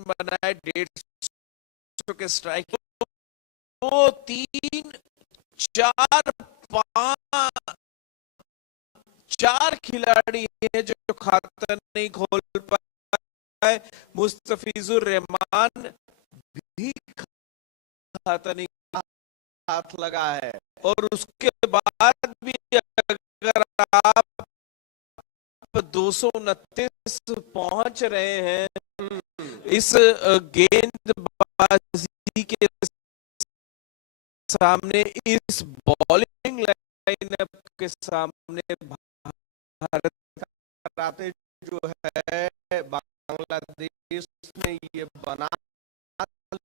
Run बनाए, 150 के strike, 2 3 4 5 4 खिलाड़ी हैं जो खाता नहीं खोल पाए। मुस्तफिजुर रहमान भी खाता नहीं हाथ लगा है, और उसके बाद भी अगर आप 229 पहुंच रहे हैं इस गेंदबाजी के सामने, इस बॉलिंग लाइनअप के सामने, भारत कराते जो है बांग्लादेश ने ये बना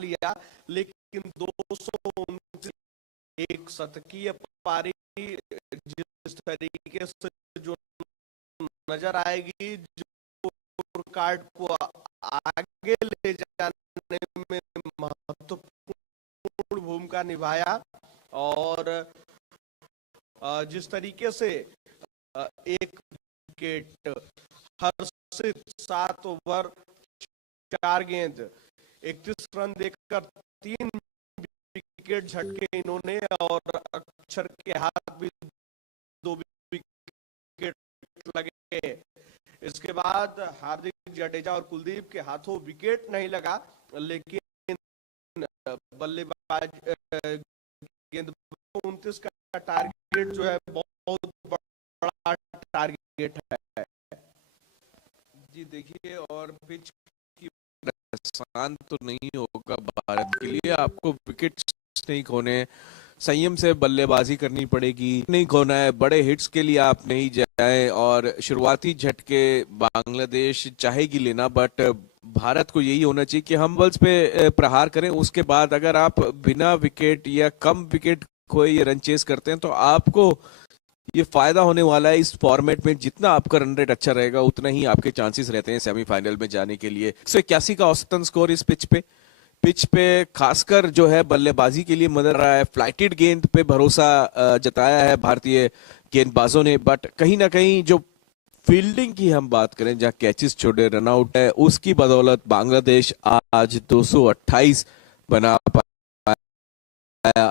लिया। लेकिन 229 एक शतकीय पारी जिस तरीके से जो नजर आएगी, जो कार्ड को आगे ले जाने में महत्वपूर्ण भूमिका निभाया, और जिस तरीके से एक विकेट, हर्षित 7 ओवर 4 गेंद 31 रन देकर 3 विकेट झटके इन्होंने, और अक्षर के हाथ भी 2 विकेट लगे। इसके बाद हार्दिक जडेजा और कुलदीप के हाथों विकेट नहीं लगा, लेकिन बल्लेबाज गेंदबाज 29 का टारगेट जो है बहुत बड़ा टारगेट है। जी देखिए, और पिच की आसान तो नहीं होगा भारत के लिए, आपको विकेट नहीं खोने, संयम से बल्लेबाजी करनी पड़ेगी, नहीं खोना है, बड़े हिट्स के लिए आप नहीं जाए, और शुरुआती झटके बांग्लादेश चाहेगी लेना, बट भारत को यही होना चाहिए कि हम बल्स पे प्रहार करें, उसके बाद अगर आप बिना विकेट या कम विकेट खोए ये रन चेस करते हैं तो आपको ये फायदा होने वाला है। इस फॉर्मेट में जितना आपका रन रेट अच्छा रहेगा उतना ही आपके चांसेस रहते हैं सेमीफाइनल में जाने के लिए। 181 का औसतन स्कोर इस पिच पे खासकर जो है बल्लेबाजी के लिए मदद रहा है। फ्लाइटेड गेंद पे भरोसा जताया है भारतीय गेंदबाजों ने, बट कहीं ना कहीं जो फील्डिंग की हम बात करें, जहां कैचेस छोड़े, रन आउट है, उसकी बदौलत बांग्लादेश आज 228 बना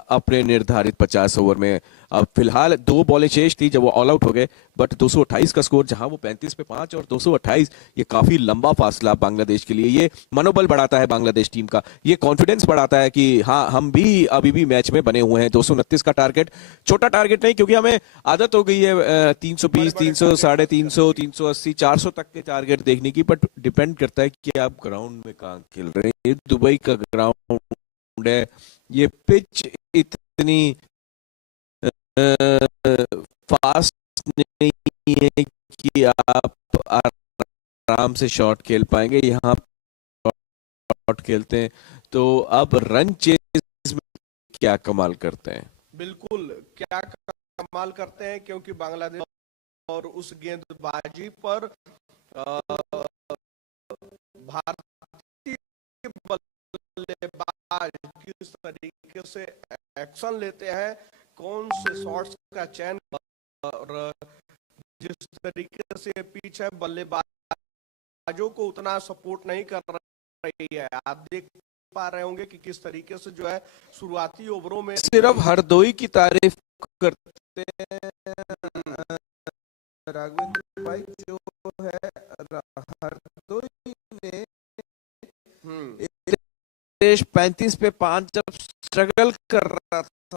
अपने निर्धारित 50 ओवर में। अब फिलहाल 2 बॉलें शेष थी जब वो ऑल आउट हो गए, बट 228 का स्कोर, जहां वो 35 पे 5 और 228, ये काफी लंबा फासला बांग्लादेश के लिए। ये मनोबल बढ़ाता है बांग्लादेश टीम का, ये कॉन्फिडेंस बढ़ाता है कि हाँ, हम भी अभी भी मैच में बने हुए हैं। 229 का टारगेट छोटा टारगेट नहीं, क्योंकि हमें आदत हो गई है 320, 300, 350, 380, 400 तक के टारगेट देखने की, बट डिपेंड करता है कि आप ग्राउंड में कहाँ खेल रहे हैं। ये दुबई का ग्राउंड है, ये पिच इतनी फास्ट नहीं है कि आप आराम से शॉट खेल पाएंगे। यहाँ शॉट खेलते हैं तो अब रन चेज में क्या कमाल करते हैं। बिल्कुल क्या कमाल करते हैं, क्योंकि बांग्लादेश और उस गेंदबाजी पर भारतीय बल्लेबाज किस तरीके से एक्शन लेते हैं, कौन से शॉट्स का चयन, और जिस तरीके से पिच है बल्लेबाजों को उतना सपोर्ट नहीं कर रही है। आप देख पा रहे होंगे कि किस तरीके से जो है शुरुआती ओवरों में सिर्फ हरदोई की तारीफ करते हैं राघवेंद्र भाई, जो है हरदोई ने 35 पे 5 जब स्ट्रगल कर रहा था,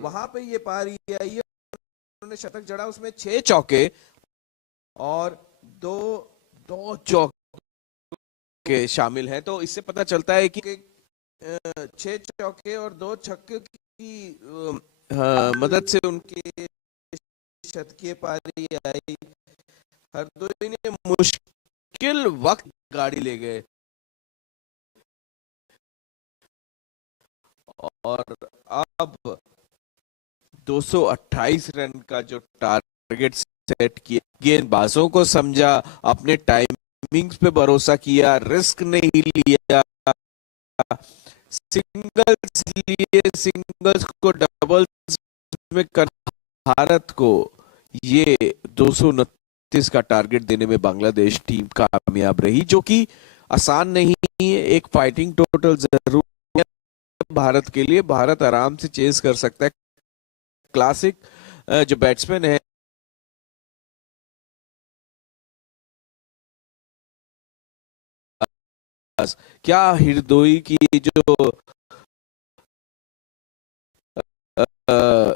वहां पे ये पारी आई है, उन्होंने शतक जड़ा, उसमें 6 चौके और 2 चौके शामिल हैं। तो इससे पता चलता है कि 6 चौके और 2 छक्के की मदद से उनकी शतकीय पारी आई। हरदोई ने मुश्किल वक्त गाड़ी ले गए और अब 228 रन का जो टारगेट सेट किया, गेंदबाजों को समझा, अपने टाइमिंग्स पे भरोसा किया, रिस्क नहीं लिया, सिंगल्स लिए, सिंगल्स को डबल्स में कर भारत को ये 229 229 का टारगेट देने में बांग्लादेश टीम कामयाब रही, जो कि आसान नहीं है। एक फाइटिंग टोटल जरूर है भारत के लिए। भारत आराम से चेस कर सकता है। क्लासिक जो बैट्समैन है क्या हृदोई की जो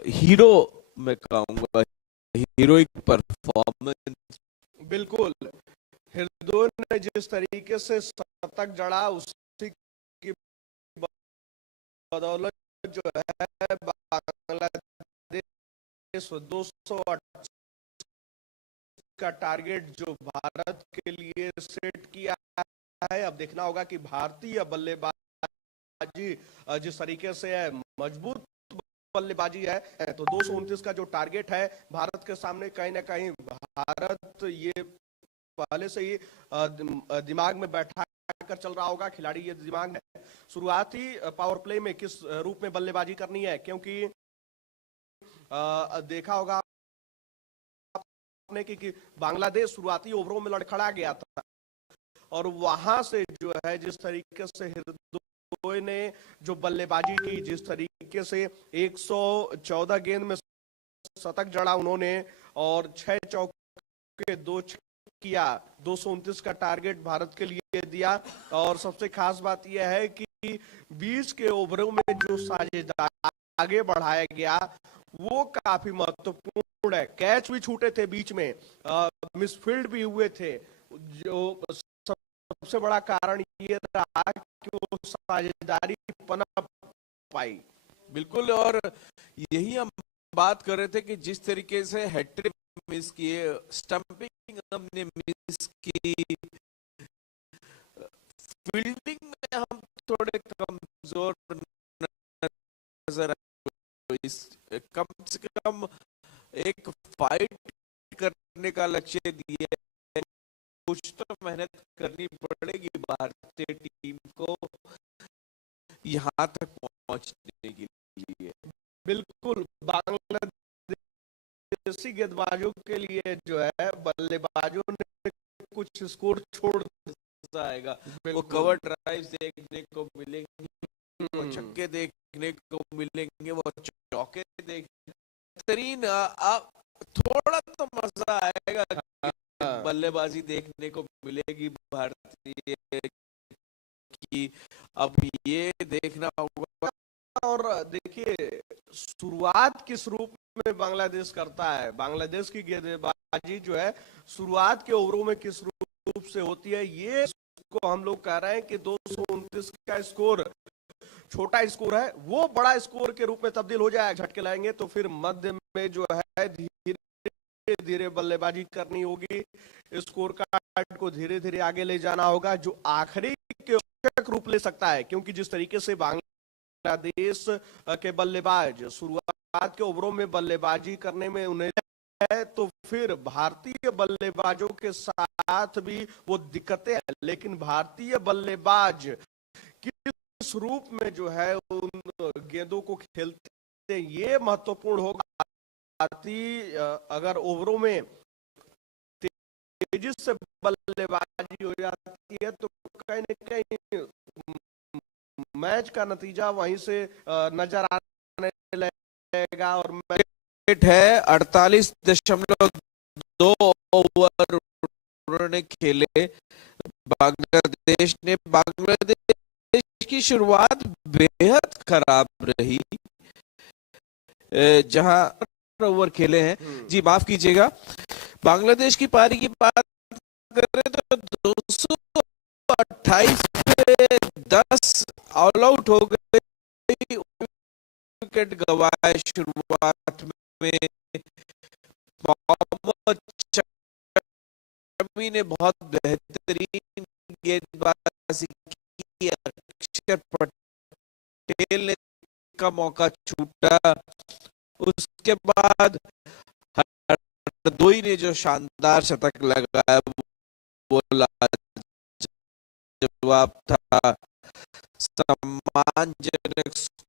हीरो मैं कहूंगा, हीरोइक परफॉर्मेंस। बिल्कुल, हृदय ने जिस तरीके से शतक जड़ा, उसी की बदौलत जो है बांग्लादेश 228 का टारगेट जो भारत के लिए सेट किया है। अब देखना होगा कि भारतीय बल्लेबाजी जिस तरीके से है, मजबूत बल्लेबाजी है, तो 229 का जो टारगेट है भारत के सामने, कहीं ना कहीं भारत ये पहले से ही दिमाग में बैठा कर चल रहा होगा। खिलाड़ी ये दिमाग में शुरुआती पावर प्ले में किस रूप में बल्लेबाजी करनी है, क्योंकि देखा होगा आपने कि बांग्लादेश शुरुआती ओवरों में लड़खड़ा गया था, और वहां से जो है जिस तरीके से हृदय ने जो बल्लेबाजी की, जिस तरीके से 114 गेंद में शतक जड़ा उन्होंने, और 6 चौके 2 किया, 229 का टारगेट भारत के लिए दिया। और सबसे खास बात यह है कि 20 के ओवरों में जो साझेदारी आगे बढ़ाया गया वो काफी महत्वपूर्ण है। कैच भी छूटे थे बीच में, मिसफील्ड भी हुए थे, जो सबसे बड़ा कारण ये रहा कि वो साझेदारी पनप पाई। बिल्कुल, और यही हम बात कर रहे थे कि जिस तरीके से हैट्रिक मिस किए, स्टंपिंग हमने मिस की, फील्डिंग में हम थोड़े कमजोर नजर आए। कम से कम एक फाइट करने का लक्ष्य दिए, कुछ तो मेहनत करनी पड़ेगी भारतीय टीम को यहाँ तक पहुंचने के लिए। बिल्कुल, बांग्लादेशी गेंदबाजों के लिए जो है बल्लेबाजों ने कुछ स्कोर छोड़ आएगा, वो कवर ड्राइव देखने को मिलेंगे, वो छक्के देखने को मिलेंगे, वो चौके बेहतरीन। आप थोड़ा तो मजा आएगा, बल्लेबाजी देखने को मिलेगी भारतीय की। अब ये देखना होगा। और देखिए शुरुआत किस रूप में बांग्लादेश करता है, बांग्लादेश की गेंदबाजी जो है शुरुआत के ओवरों में किस रूप से होती है, ये को हम लोग कह रहे हैं कि 229 का स्कोर छोटा स्कोर है, वो बड़ा स्कोर के रूप में तब्दील हो जाएगा। झटके लाएंगे तो फिर मध्य में जो है धीरे धीरे बल्लेबाजी करनी होगी, स्कोर कार्ड को धीरे धीरे आगे ले जाना होगा, जो आखिरी के रूप ले सकता है। क्योंकि जिस तरीके से बांग्लादेश के बल्लेबाज शुरुआत के ओवरों में बल्लेबाजी करने में उन्हें है, तो फिर भारतीय बल्लेबाजों के साथ भी वो दिक्कतें हैं। लेकिन भारतीय बल्लेबाज किस रूप में जो है उन गेंदों को खेलते हैं, ये महत्वपूर्ण होगा। भारतीय अगर ओवरों में तेजी से बल्लेबाजी हो जाती है तो कहीं न कहीं मैच का नतीजा वहीं से नजर आने लगेगा। और मैच है 48.2 ओवर उन्होंने खेले बांग्लादेश ने। बांग्लादेश की शुरुआत बेहद खराब रही, जहां ओवर खेले हैं। जी माफ कीजिएगा, बांग्लादेश की पारी की बात करें तो 228 पे 10 ऑल आउट हो गए, विकेट गवाए शुरुआत में। मोहम्मद शमी ने बहुत बेहतरीन गेंदबाजी की, अक्षर पटेल ने का मौका छूटा, उसके बाद हरदोई ने जो शानदार शतक लगाया वो लाजवाब था। सम्मानजनक